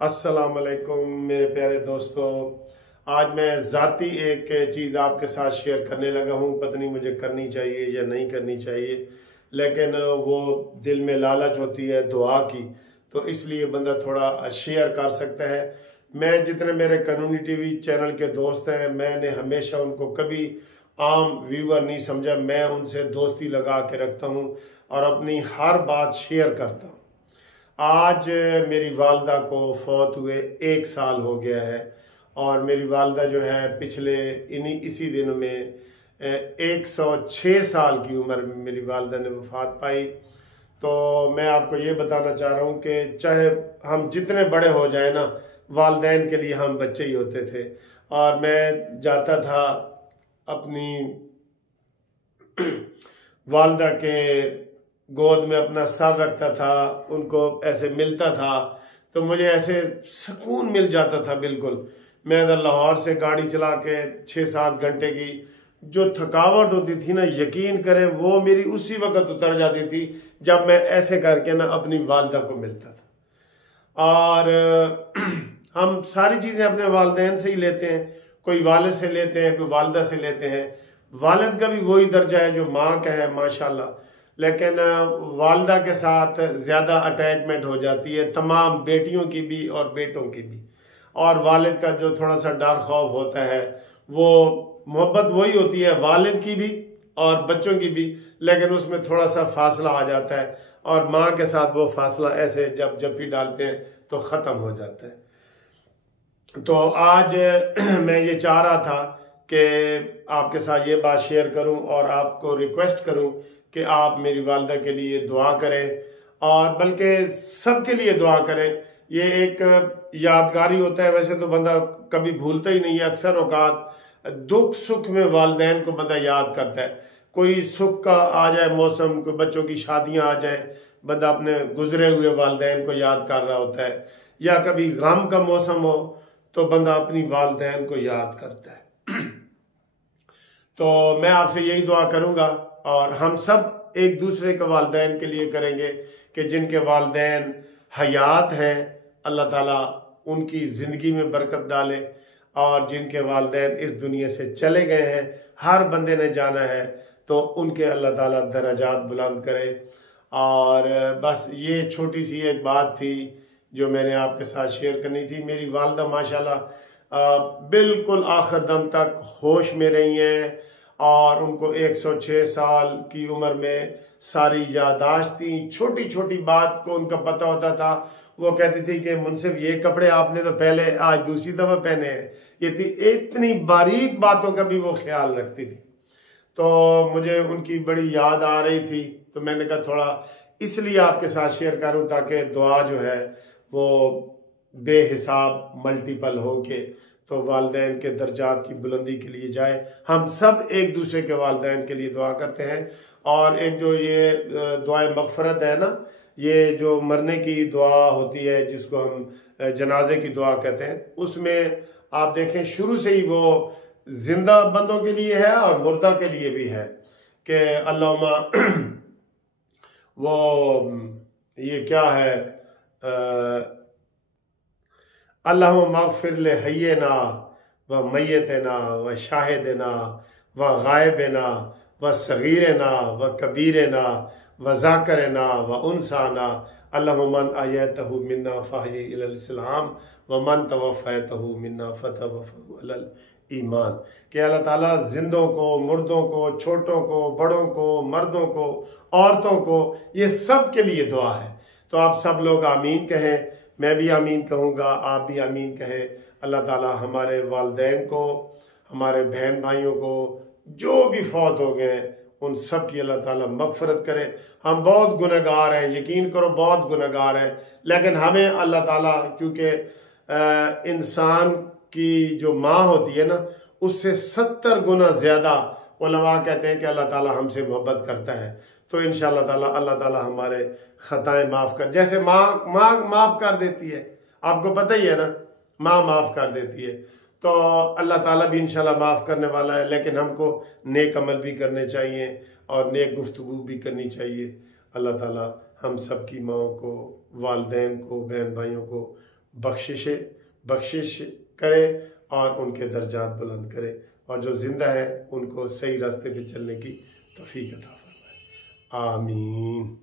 अस्सलाम वालेकुम मेरे प्यारे दोस्तों। आज मैं ज़ाती एक चीज़ आपके साथ शेयर करने लगा हूँ। पता नहीं मुझे करनी चाहिए या नहीं करनी चाहिए, लेकिन वो दिल में लालच होती है दुआ की, तो इसलिए बंदा थोड़ा शेयर कर सकता है। मैं जितने मेरे कानूनी टीवी चैनल के दोस्त हैं, मैंने हमेशा उनको कभी आम व्यूअर नहीं समझा। मैं उनसे दोस्ती लगा के रखता हूँ और अपनी हर बात शेयर करता हूँ। आज मेरी वालदा को फौत हुए 1 साल हो गया है और मेरी वालदा जो है पिछले इसी दिनों में 106 साल की उम्र में मेरी वालदा ने वफात पाई। तो मैं आपको ये बताना चाह रहा हूँ कि चाहे हम जितने बड़े हो जाए ना, वालदैन के लिए हम बच्चे ही होते थे। और मैं जाता था अपनी वालदा के गोद में अपना सर रखता था, उनको ऐसे मिलता था तो मुझे ऐसे सुकून मिल जाता था बिल्कुल। मैं इधर लाहौर से गाड़ी चला के 6-7 घंटे की जो थकावट होती थी ना, यकीन करें वो मेरी उसी वक्त उतर जाती थी जब मैं ऐसे करके ना अपनी वालदा को मिलता था। और हम सारी चीज़ें अपने वालिदैन से ही लेते हैं, कोई वालिद से लेते हैं, कोई वालदा से लेते हैं। वालिद का भी वही दर्जा है जो माँ का है माशाल्लाह, लेकिन वालदा के साथ ज़्यादा अटैचमेंट हो जाती है, तमाम बेटियों की भी और बेटों की भी। और वालिद का जो थोड़ा सा डर खौफ होता है, वो मोहब्बत वही होती है वालिद की भी और बच्चों की भी, लेकिन उसमें थोड़ा सा फासला आ जाता है। और माँ के साथ वो फासला ऐसे जब भी डालते हैं तो ख़त्म हो जाता है। तो आज मैं ये चाह रहा था कि आपके साथ ये बात शेयर करूं और आपको रिक्वेस्ट करूं कि आप मेरी वालदा के लिए दुआ करें, और बल्कि सबके लिए दुआ करें। ये एक यादगारी होता है, वैसे तो बंदा कभी भूलता ही नहीं है। अक्सर औकात दुख सुख में वालदैन को बंदा याद करता है। कोई सुख का आ जाए मौसम, कोई बच्चों की शादियां आ जाए, बंदा अपने गुजरे हुए वालदैन को याद कर रहा होता है, या कभी गम का मौसम हो तो बंदा अपनी वालदैन को याद करता है। तो मैं आपसे यही दुआ करूंगा और हम सब एक दूसरे के वालदैन के लिए करेंगे कि जिनके वालदैन हयात हैं, अल्लाह ताला उनकी ज़िंदगी में बरकत डाले, और जिनके वालदैन इस दुनिया से चले गए हैं, हर बंदे ने जाना है, तो उनके अल्लाह ताला दराजात बुलंद करे। और बस ये छोटी सी एक बात थी जो मैंने आपके साथ शेयर करनी थी। मेरी वालदा माशाल्लाह बिल्कुल आखिर दम तक होश में रही हैं और उनको 106 साल की उम्र में सारी यादाश्त थी। छोटी छोटी बात को उनका पता होता था। वो कहती थी कि मुनसिफ ये कपड़े आपने तो पहले आज दूसरी दफा पहने हैं। ये थी, इतनी बारीक बातों का भी वो ख्याल रखती थी। तो मुझे उनकी बड़ी याद आ रही थी, तो मैंने कहा थोड़ा इसलिए आपके साथ शेयर करूं ताकि दुआ जो है वो बेहिसाब मल्टीपल हो के तो वालदैन के दर्जात की बुलंदी के लिए जाए। हम सब एक दूसरे के वालदैन के लिए दुआ करते हैं। और एक जो ये दुआ मगफरत है ना, ये जो मरने की दुआ होती है जिसको हम जनाजे की दुआ कहते हैं, उसमें आप देखें शुरू से ही वो जिंदा बंदों के लिए है और मुर्दा के लिए भी है कि अल्लाहुम्मा वो ये क्या है, अल्लाहुम्मा मगफिर ले हय्यना व मय्यतना व शाहिदना व गायबना व सगीरना व कबीरना व ज़ाकिरना व उनसाना, अल्लाहुम्मा मन अयतहु मिन्ना फ़ाही इलल इस्लाम व मन तवफ़ैतहु मिन्ना फ़तवफ़हु अलल ईमान। कि अल्लाह ताला जिंदों को, मुर्दों को, छोटों को, बड़ों को, मर्दों को, औरतों को, ये सब के लिए दुआ है। तो आप सब लोग आमीन कहें, मैं भी आमीन कहूँगा, आप भी आमीन कहें। अल्लाह ताला हमारे वालिदैन को, हमारे बहन भाइयों को जो भी फौत हो गए उन सब की अल्लाह ताला मगफरत करे। हम बहुत गुनहगार हैं, यकीन करो बहुत गुनहगार हैं, लेकिन हमें अल्लाह ताला, क्योंकि इंसान की जो माँ होती है ना, उससे 70 गुना ज़्यादा उलमा कहते हैं कि अल्लाह ताला हमसे मोहब्बत करता है। तो इंशाअल्लाह ताला अल्लाह ताला हमारे खताएं माफ़ कर, जैसे माँ माफ़ कर देती है, आपको पता ही है ना, माँ माफ़ कर देती है, तो अल्लाह ताला भी इंशाल्लाह माफ़ करने वाला है। लेकिन हमको नेक अमल भी करने चाहिए और नेक गुफ्तगू भी करनी चाहिए। अल्लाह ताला हम सब की माओं को, वालिदैन को, बहन भाइयों को बख्शिश करे और उनके दर्जात बुलंद करे, और जो जिंदा है उनको सही रास्ते पे चलने की तौफीक अता फरमाए। आमीन।